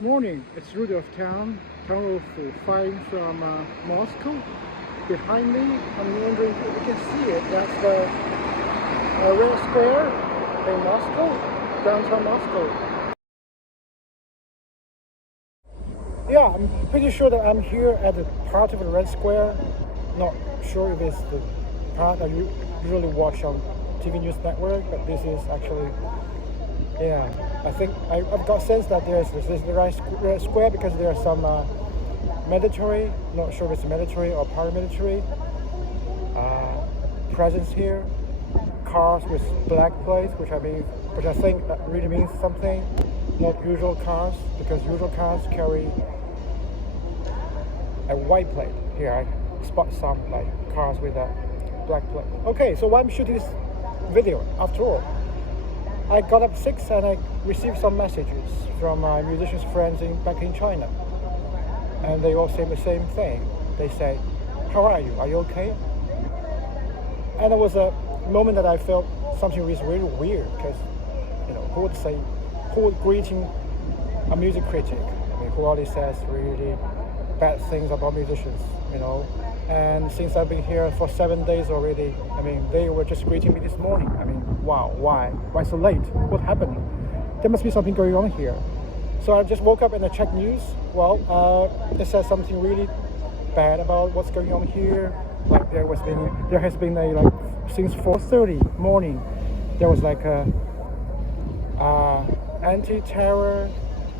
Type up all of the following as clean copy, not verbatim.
Morning, it's Rudolph Tang, Tunnel 5 from Moscow. Behind me, I'm wondering if you can see it. That's the Red Square in Moscow, downtown Moscow. Yeah, I'm pretty sure that I'm here at the part of the Red Square. Not sure if it's the part I usually watch on TV News Network, but this is actually, yeah, I think I've got sense that this is the Red Square because there are some military, not sure if it's military or paramilitary presence here. Cars with black plates, which I think that really means something. Not usual cars, because usual cars carry a white plate. Here I spot some like cars with a black plate. Okay, so why I'm shooting this video after all? I got up 6 and I received some messages from my musicians friends back in China. And they all say the same thing. They say, how are you? Are you okay? And it was a moment that I felt something was really weird because, who would greeting a music critic? I mean, who always says really bad things about musicians, And since I've been here for 7 days already, I mean, they were just greeting me this morning. I mean, wow, why? Why so late? What happened? There must be something going on here. So I just woke up and I checked news. Well, it says something really bad about what's going on here. Like there has been since 4:30 morning, there was like a anti-terror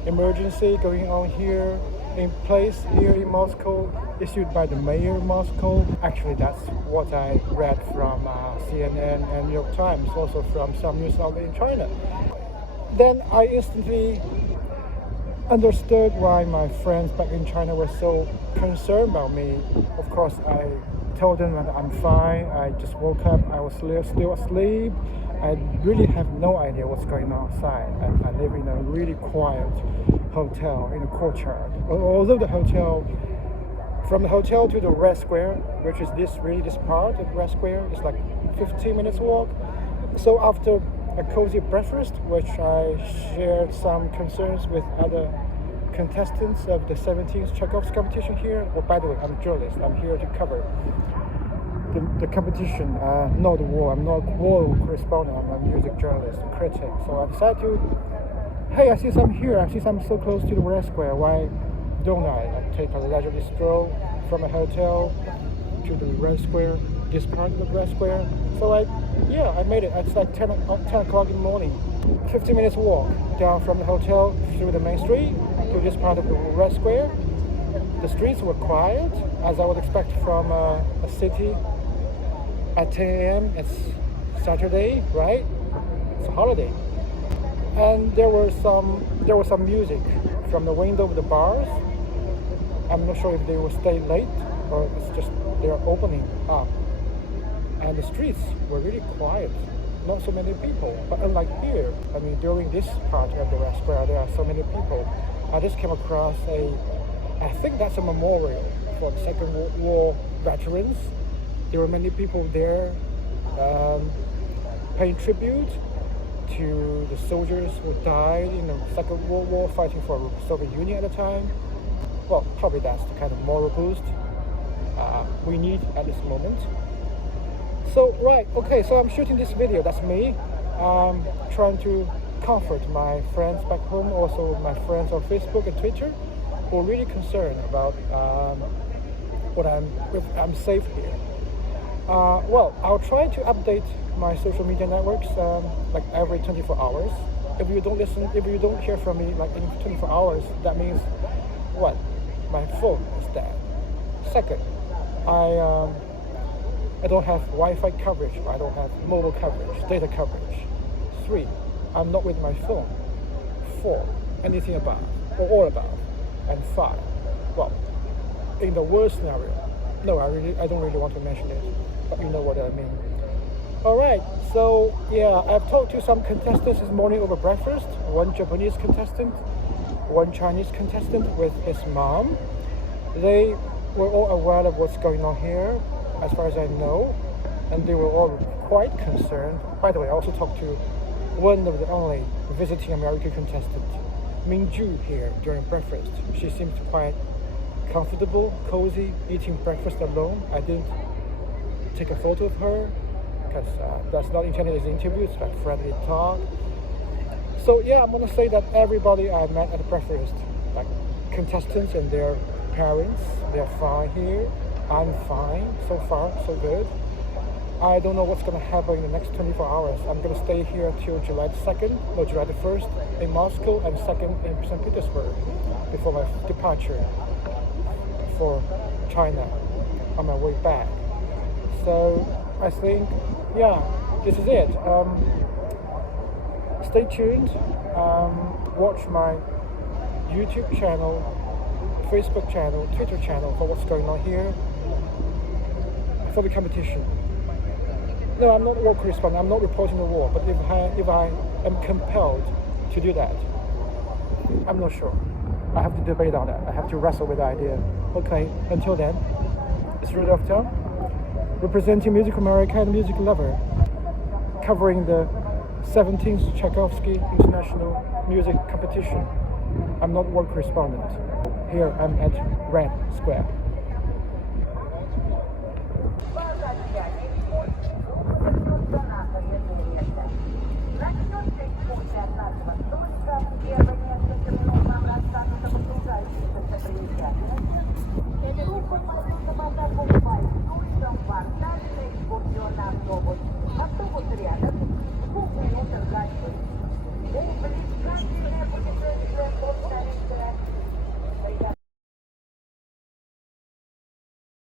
emergency going on here in place here in Moscow, issued by the mayor of Moscow. Actually, that's what I read from CNN and New York Times, also from some news outlet in China. Then I instantly understood why my friends back in China were so concerned about me. Of course, I told them that I'm fine. I just woke up. I was still asleep. I really have no idea what's going on outside. I live in a really quiet hotel in a courtyard. Although from the hotel to the Red Square, which is this part of the Red Square, is like 15 minutes walk. So after a cozy breakfast, which I shared some concerns with other contestants of the 17th Tchaikovsky Competition here. Well, by the way, I'm a journalist. I'm here to cover the competition, not the war. I'm not a war correspondent. I'm a music journalist, a critic. So I decided hey, I see some here. I see some so close to the Red Square. Why don't I take a leisurely stroll from a hotel to the Red Square, this part of the Red Square? So I made it. It's like 10 o'clock in the morning. 15 minutes walk down from the hotel through the main street to this part of the Red Square. The streets were quiet, as I would expect from a city at 10 a.m. It's Saturday, right? It's a holiday. And there was some music from the window of the bars. I'm not sure if they will stay late or it's just they're opening up. And the streets were really quiet. Not so many people. But unlike here, I mean, during this part of the Red Square, there are so many people. I just came across I think that's a memorial for the Second World War veterans. There were many people there paying tribute to the soldiers who died in the Second World War fighting for the Soviet Union at the time. Well, probably that's the kind of moral boost we need at this moment. So, so I'm shooting this video. That's me trying to comfort my friends back home, also my friends on Facebook and Twitter, who are really concerned about if I'm safe here. I'll try to update my social media networks like every 24 hours. If you don't hear from me like in 24 hours, that means what? My phone is dead. Second, I don't have Wi-Fi coverage. I don't have mobile coverage, data coverage. 3, I'm not with my phone. 4, anything above or all above. And 5, well, in the worst scenario, no, I don't really want to mention it, but you know what I mean. Alright, so yeah, I've talked to some contestants this morning over breakfast. One Japanese contestant, one Chinese contestant with his mom. They were all aware of what's going on here, as far as I know, and they were all quite concerned. By the way, I also talked to one of the only visiting American contestant, Minju here during breakfast. She seems quite comfortable, cozy, eating breakfast alone. I didn't take a photo of her because that's not intended as an interview. It's like friendly talk. So yeah, I'm gonna say that everybody I met at the breakfast, like contestants and their parents, they're fine here. I'm fine. So far, so good. I don't know what's gonna happen in the next 24 hours. I'm gonna stay here till July 1st in Moscow and 2nd in St. Petersburg before my departure for China on my way back. So I think, yeah, this is it. Stay tuned. Watch my YouTube channel, Facebook channel, Twitter channel for what's going on here for the competition. No, I'm not a war correspondent. I'm not reporting the war. But if I am compelled to do that, I'm not sure. I have to debate on that. I have to wrestle with the idea. Okay, until then, it's Rudolph Tang, representing Music America and Music Lover, covering the 17th Tchaikovsky International Music Competition. I'm not war correspondent. Here I'm at Red Square.